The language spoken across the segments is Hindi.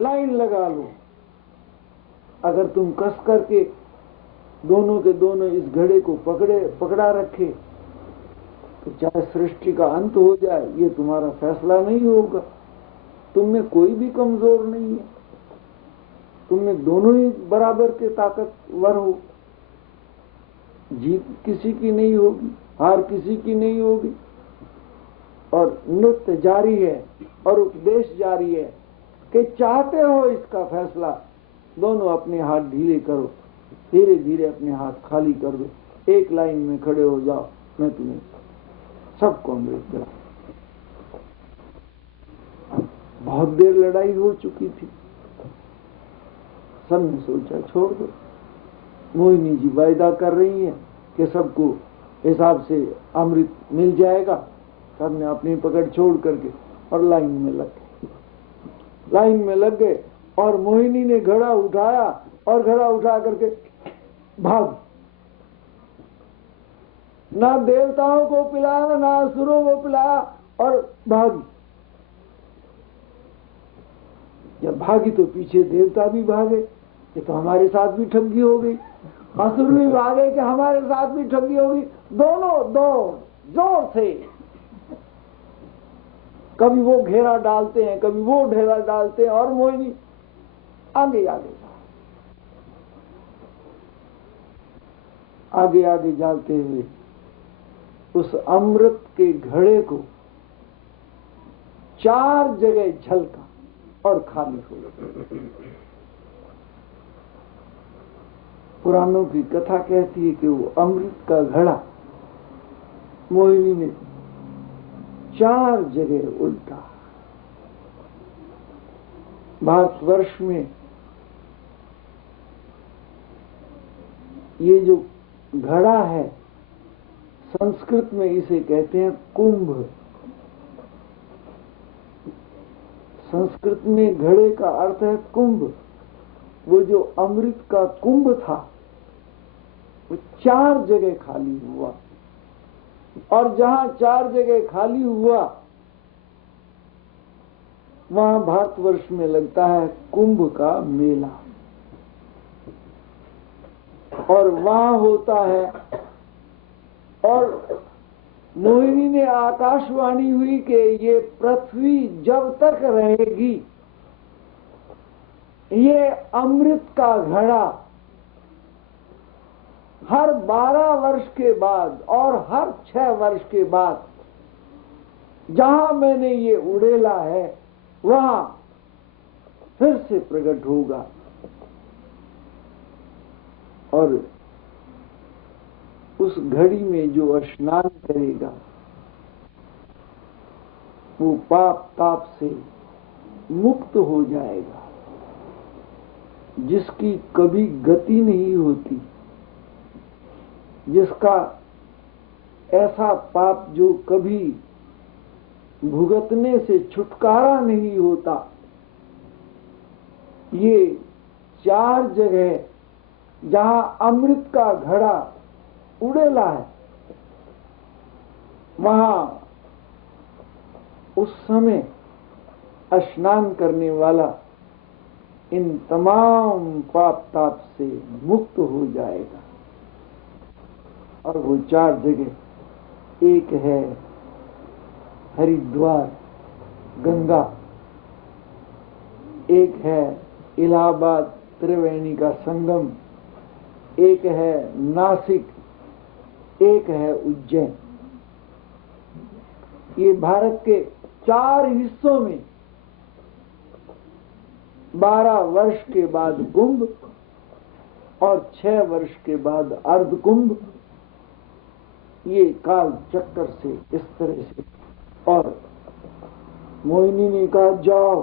लाइन लगा लो। अगर तुम कस करके दोनों के दोनों इस घड़े को पकड़ा रखे तो चाहे सृष्टि का अंत हो जाए, ये तुम्हारा फैसला नहीं होगा। तुम में कोई भी कमजोर नहीं है, तुम में दोनों ही बराबर के ताकतवर हो। जीत किसी की नहीं होगी, हार किसी की नहीं होगी। और नृत्य जारी है और उपदेश जारी है कि चाहते हो इसका फैसला, दोनों अपने हाथ ढीले करो, धीरे धीरे अपने हाथ खाली कर दो, एक लाइन में खड़े हो जाओ, मैं तुम्हें सबको अमृत दिला। बहुत देर लड़ाई हो चुकी थी, सबने सोचा छोड़ दो। मोहिनी जी वायदा कर रही हैं कि सबको हिसाब से अमृत मिल जाएगा। सबने अपनी पकड़ छोड़ करके और लाइन में लग गए और मोहिनी ने घड़ा उठाया और घड़ा उठा करके भाग। ना देवताओं को पिलाया, ना असुरों को पिलाया और भागी। जब भागी तो पीछे देवता भी भागे कि तो हमारे साथ भी ठगी हो गई, असुर भी भागे कि हमारे साथ भी ठगी होगी। दोनों दौड़ जोर से, कभी वो घेरा डालते हैं, कभी वो ढेरा डालते हैं और मोहिनी आगे आगे जाते हुए उस अमृत के घड़े को 4 जगह झलका और खाली हो गया। पुराणों की कथा कहती है कि वो अमृत का घड़ा मोहिनी ने 4 जगह उल्टा। भारतवर्ष में ये जो घड़ा है, संस्कृत में इसे कहते हैं कुंभ। संस्कृत में घड़े का अर्थ है कुंभ। वो जो अमृत का कुंभ था वो 4 जगह खाली हुआ, और जहां 4 जगह खाली हुआ वहां भारतवर्ष में लगता है कुंभ का मेला, और वहां होता है। और मोहिनी ने आकाशवाणी हुई कि ये पृथ्वी जब तक रहेगी, ये अमृत का घड़ा हर 12 वर्ष के बाद और हर 6 वर्ष के बाद जहां मैंने ये उड़ेला है वहां फिर से प्रकट होगा। और उस घड़ी में जो स्नान करेगा वो पाप ताप से मुक्त हो जाएगा, जिसकी कभी गति नहीं होती, जिसका ऐसा पाप जो कभी भुगतने से छुटकारा नहीं होता। ये 4 जगह जहां अमृत का घड़ा उड़ेला है, वहां उस समय स्नान करने वाला इन तमाम पाप ताप से मुक्त हो जाएगा। और वो 4 जगह, एक है हरिद्वार गंगा, एक है इलाहाबाद त्रिवेणी का संगम, एक है नासिक, एक है उज्जैन। ये भारत के 4 हिस्सों में 12 वर्ष के बाद कुंभ और 6 वर्ष के बाद अर्ध कुंभ, ये काल चक्कर से इस तरह से। और मोहिनी ने कहा जाओ,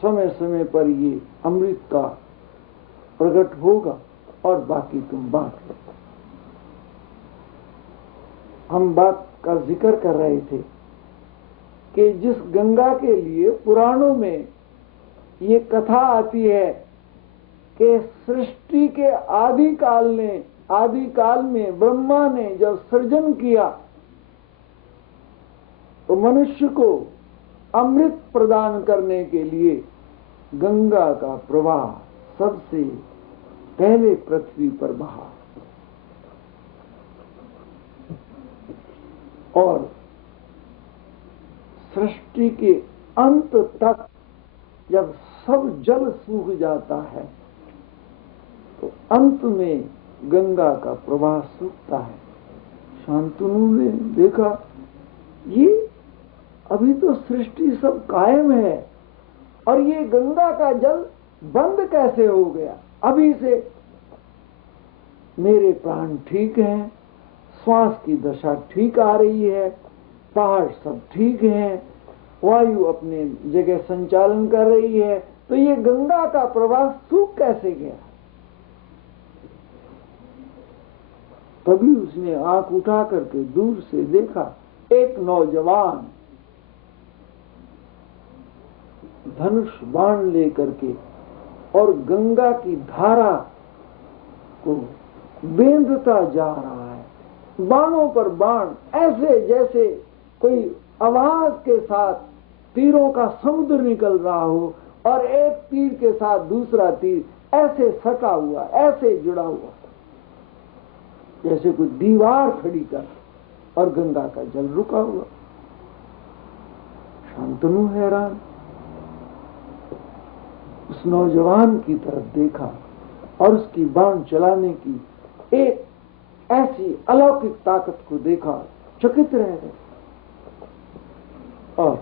समय समय पर ये अमृत का प्रकट होगा और बाकी तुम बांट लो। हम बात का जिक्र कर रहे थे कि जिस गंगा के लिए पुराणों में ये कथा आती है कि सृष्टि के आदि काल में ब्रह्मा ने जब सृजन किया तो मनुष्य को अमृत प्रदान करने के लिए गंगा का प्रवाह सबसे पहले पृथ्वी पर बहा और सृष्टि के अंत तक जब सब जल सूख जाता है तो अंत में गंगा का प्रवाह सूखता है। शांतनु ने देखा ये अभी तो सृष्टि सब कायम है और ये गंगा का जल बंद कैसे हो गया। अभी से मेरे प्राण ठीक हैं, श्वास की दशा ठीक आ रही है, पहाड़ सब ठीक हैं, वायु अपने जगह संचालन कर रही है, तो ये गंगा का प्रवाह सूख कैसे गया। तभी उसने आंख उठा करके दूर से देखा एक नौजवान धनुष बाण लेकर के और गंगा की धारा को बेंधता जा रहा है। बाणों पर बाण ऐसे जैसे कोई आवाज के साथ तीरों का समुद्र निकल रहा हो और एक तीर के साथ दूसरा तीर ऐसे सटा हुआ, ऐसे जुड़ा हुआ, जैसे कोई दीवार खड़ी कर और गंगा का जल रुका हुआ। शांतनु हैरान उस नौजवान की तरफ देखा और उसकी बाण चलाने की एक ऐसी अलौकिक ताकत को देखा, चकित रह गए। और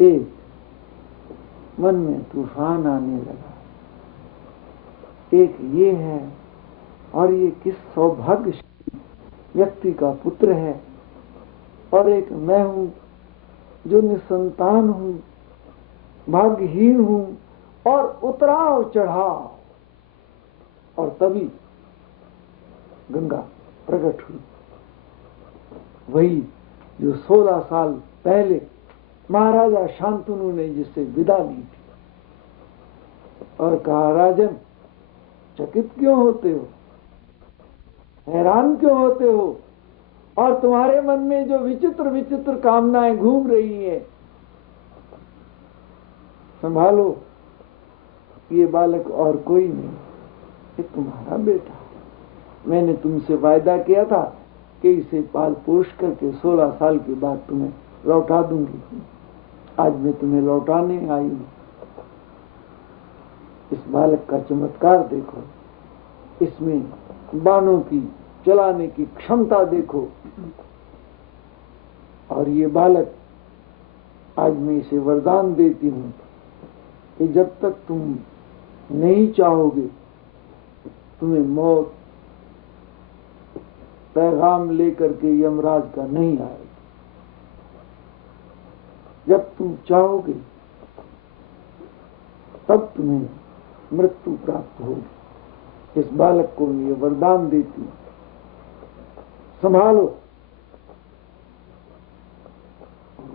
एक मन में तूफान आने लगा। एक ये है और ये किस सौभाग्यशाली व्यक्ति का पुत्र है, और एक मैं हूं जो निसंतान हूं, भाग्यहीन हूं और उतराव चढ़ाव। और तभी गंगा प्रकट हुई, वही जो 16 साल पहले महाराजा शांतनु ने जिससे विदा ली थी। और कहा, राजन चकित क्यों होते हो, हैरान क्यों होते हो, और तुम्हारे मन में जो विचित्र विचित्र कामनाएं घूम रही हैं, संभालो, ये बालक और कोई नहीं, ये तुम्हारा बेटा। मैंने तुमसे वायदा किया था कि इसे पाल पोष करके 16 साल के बाद तुम्हें लौटा दूंगी। आज मैं तुम्हें लौटाने आई हूं। इस बालक का चमत्कार देखो, इसमें बाणों की चलाने की क्षमता देखो। और ये बालक, आज मैं इसे वरदान देती हूं कि जब तक तुम नहीं चाहोगे तुम्हें मौत पैगाम लेकर के यमराज का नहीं आएगा। जब तुम चाहोगे तब तुम्हें मृत्यु प्राप्त होगी। इस बालक को मैं ये वरदान देती हूं, संभालो।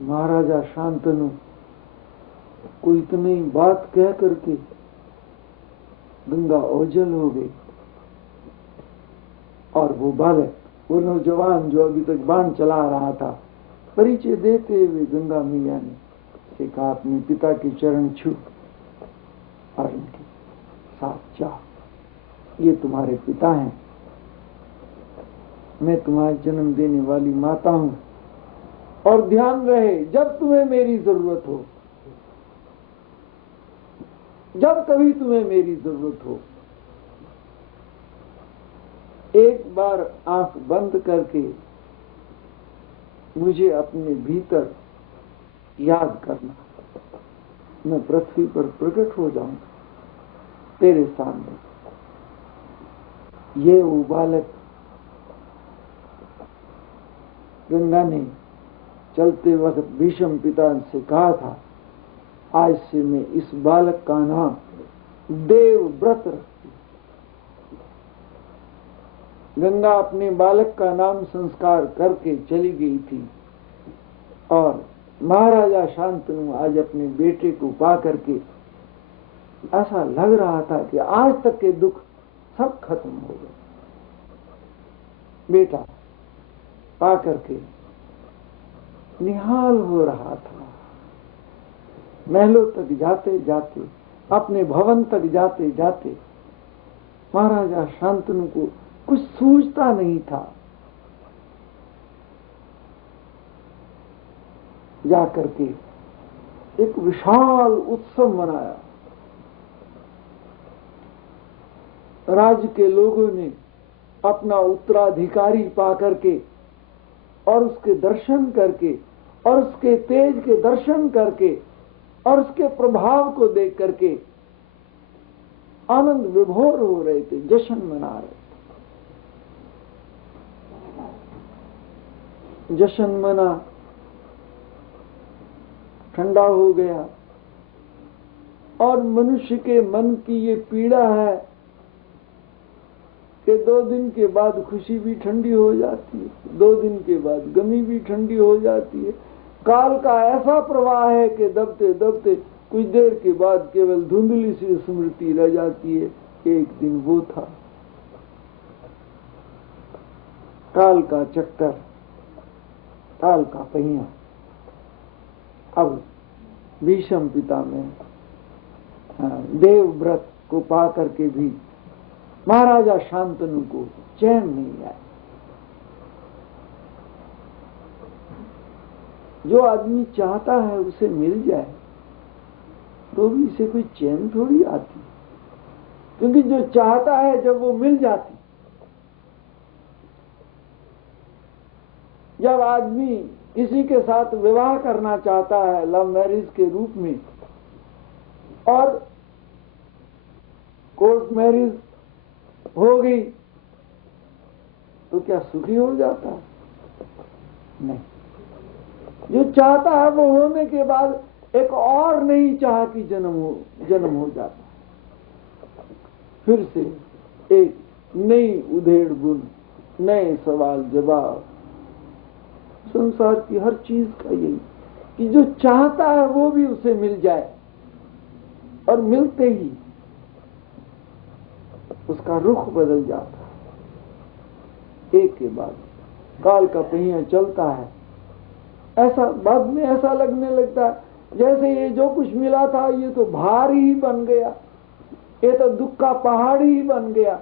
महाराजा शांतनु को इतनी बात कह करके गंगा ओझल हो गई। और वो बालक, वो नौजवान जो अभी तक बाण चला रहा था, परिचय देते हुए गंगा मैया ने कहा, अपने पिता के चरण छू और इनके साथ जाओ। ये तुम्हारे पिता हैं, मैं तुम्हारे जन्म देने वाली माता हूं। और ध्यान रहे, जब तुम्हें मेरी जरूरत हो, जब कभी तुम्हें मेरी जरूरत हो, एक बार आंख बंद करके मुझे अपने भीतर याद करना, मैं पृथ्वी पर प्रकट हो जाऊं तेरे सामने। ये वो बालक, गंगा ने चलते वक्त भीष्म पिता से कहा था, आज से मैं इस बालक का नाम देवव्रत रखती। गंगा अपने बालक का नाम संस्कार करके चली गई थी। और महाराजा शांतनु आज अपने बेटे को पा करके ऐसा लग रहा था कि आज तक के दुख सब खत्म हो गए। बेटा पा करके निहाल हो रहा था। महलों तक जाते जाते, अपने भवन तक जाते जाते महाराजा शांतनु को कुछ सूझता नहीं था। जाकर के एक विशाल उत्सव मनाया। राज्य के लोगों ने अपना उत्तराधिकारी पाकर के और उसके दर्शन करके और उसके तेज के दर्शन करके और उसके प्रभाव को देख करके आनंद विभोर हो रहे थे, जश्न मना रहे थे। जश्न मना, ठंडा हो गया और मनुष्य के मन की ये पीड़ा है कि 2 दिन के बाद खुशी भी ठंडी हो जाती है, 2 दिन के बाद गमी भी ठंडी हो जाती है। काल का ऐसा प्रवाह है कि दबते दबते कुछ देर के बाद केवल धुंधली सी स्मृति रह जाती है। एक दिन वो था। काल का चक्कर, काल का पहिया। अब भीष्म पितामह देवव्रत को पा करके भी महाराजा शांतनु को चैन नहीं आया। जो आदमी चाहता है उसे मिल जाए तो भी इसे कोई चैन थोड़ी आती, क्योंकि जो चाहता है जब वो मिल जाती, जब आदमी किसी के साथ विवाह करना चाहता है लव मैरिज के रूप में और कोर्ट मैरिज हो गई तो क्या सुखी हो जाता है? नहीं। जो चाहता है वो होने के बाद एक और नई चाह की जन्म हो जाता है। फिर से एक नई उधेड़ बुन, नए सवाल जवाब। संसार की हर चीज का यही कि जो चाहता है वो भी उसे मिल जाए और मिलते ही उसका रुख बदल जाता है। एक के बाद काल का पहिया चलता है। ऐसा बाद में ऐसा लगने लगता है जैसे ये जो कुछ मिला था ये तो भार ही बन गया, ये तो दुख का पहाड़ ही बन गया।